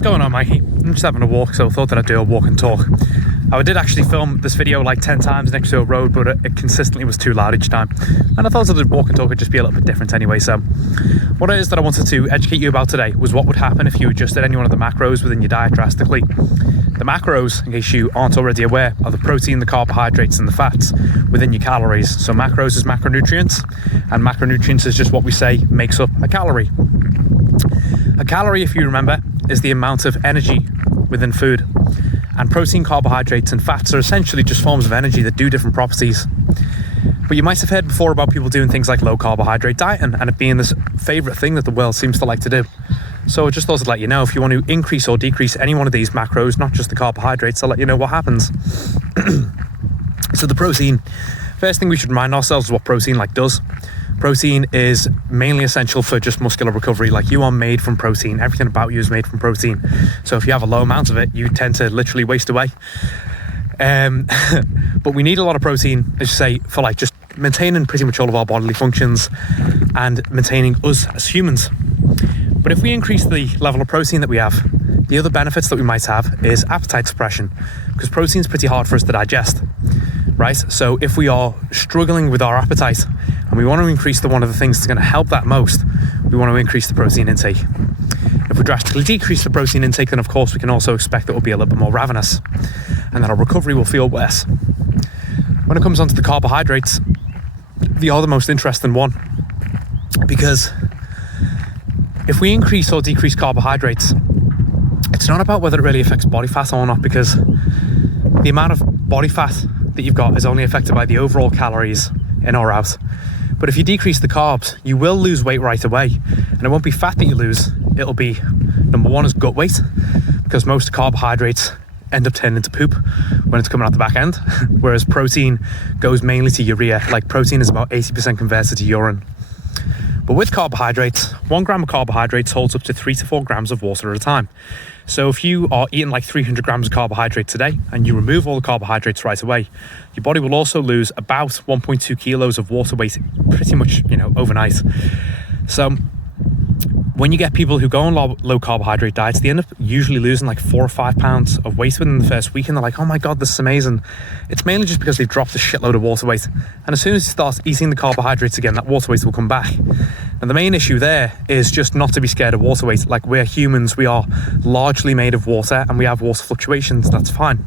What's going on, Mikey? I'm just having a walk, so I thought that I'd do a walk and talk. I did actually film this video like 10 times next to a road, but it consistently was too loud each time. And I thought that the walk and talk would just be a little bit different anyway. So what it is that I wanted to educate you about today was what would happen if you adjusted any one of the macros within your diet drastically. The macros, in case you aren't already aware, are the protein, the carbohydrates and the fats within your calories. So macros is macronutrients, and macronutrients is just what we say makes up a calorie. A calorie, if you remember, is the amount of energy within food. And protein, carbohydrates and fats are essentially just forms of energy that do different properties. But you might have heard before about people doing things like low carbohydrate dieting and it being this favourite thing that the world seems to like to do. So I just thought I'd let you know, if you want to increase or decrease any one of these macros, not just the carbohydrates, I'll let you know what happens. So the protein, first thing we should remind ourselves is what protein does. Protein is mainly essential for just muscular recovery. Like, you are made from protein. Everything about you is made from protein. So if you have a low amount of it, you tend to literally waste away. But we need a lot of protein, as you say, for just maintaining pretty much all of our bodily functions and maintaining us as humans. But if we increase the level of protein that we have, the other benefits that we might have is appetite suppression, because protein is pretty hard for us to digest, right? So if we are struggling with our appetite and we want to increase one of the things that's going to help that most, we want to increase the protein intake. If we drastically decrease the protein intake, then of course we can also expect that we'll be a little bit more ravenous and that our recovery will feel worse. When it comes onto the carbohydrates, they are the most interesting one, because if we increase or decrease carbohydrates, it's not about whether it really affects body fat or not, because the amount of body fat that you've got is only affected by the overall calories in or out. But if you decrease the carbs, you will lose weight right away, and it won't be fat that you lose. It'll be, number one, is gut weight, because most carbohydrates end up turning into poop when it's coming out the back end, whereas protein goes mainly to urea. Protein is about 80% converted to urine. But with carbohydrates, 1 gram of carbohydrates holds up to 3 to 4 grams of water at a time. So if you are eating 300 grams of carbohydrates a day and you remove all the carbohydrates right away, your body will also lose about 1.2 kilos of water weight pretty much, overnight. So when you get people who go on low carbohydrate diets, they end up usually losing 4 or 5 pounds of weight within the first week, and they're like, oh my god, this is amazing. It's mainly just because they've dropped a shitload of water weight, and as soon as you start eating the carbohydrates again, that water weight will come back. And the main issue there is just not to be scared of water weight. We're humans, we are largely made of water, and we have water fluctuations. That's fine.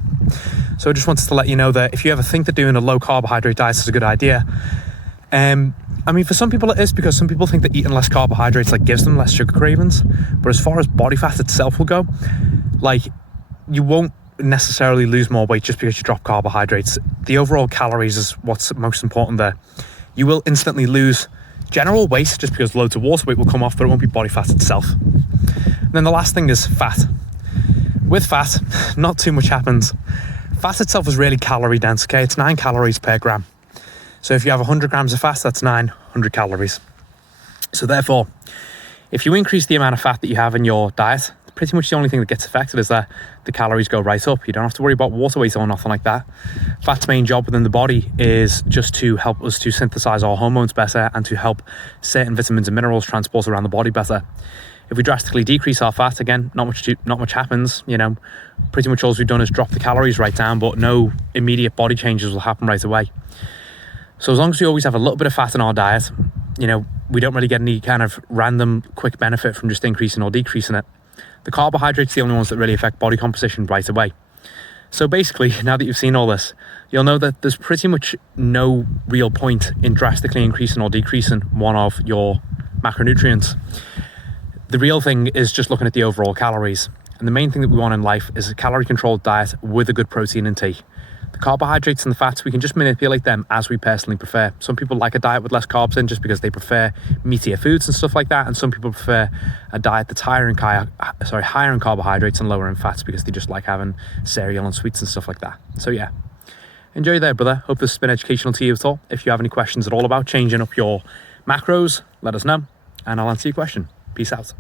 So I just wanted to let you know that if you ever think that doing a low carbohydrate diet is a good idea, for some people it is, because some people think that eating less carbohydrates gives them less sugar cravings. But as far as body fat itself will go, you won't necessarily lose more weight just because you drop carbohydrates. The overall calories is what's most important there. You will instantly lose general weight just because loads of water weight will come off, but it won't be body fat itself. And then the last thing is fat. With fat, not too much happens. Fat itself is really calorie dense, okay? It's 9 calories per gram. So if you have 100 grams of fat, that's 900 calories. So therefore, if you increase the amount of fat that you have in your diet, pretty much the only thing that gets affected is that the calories go right up. You don't have to worry about water weight or nothing like that. Fat's main job within the body is just to help us to synthesize our hormones better and to help certain vitamins and minerals transport around the body better. If we drastically decrease our fat, again, not much happens. Pretty much all we've done is drop the calories right down, but no immediate body changes will happen right away. So as long as we always have a little bit of fat in our diet, we don't really get any kind of random quick benefit from just increasing or decreasing it. The carbohydrates are the only ones that really affect body composition right away. So basically, now that you've seen all this, you'll know that there's pretty much no real point in drastically increasing or decreasing one of your macronutrients. The real thing is just looking at the overall calories. And the main thing that we want in life is a calorie-controlled diet with a good protein intake. The carbohydrates and the fats, we can just manipulate them as we personally prefer. Some people like a diet with less carbs in just because they prefer meatier foods and stuff like that, and some people prefer a diet that's higher in carbohydrates and lower in fats because they just like having cereal and sweets and stuff like that. So yeah, enjoy there, brother. Hope this has been educational to you at all. If you have any questions at all about changing up your macros, let us know and I'll answer your question. Peace out.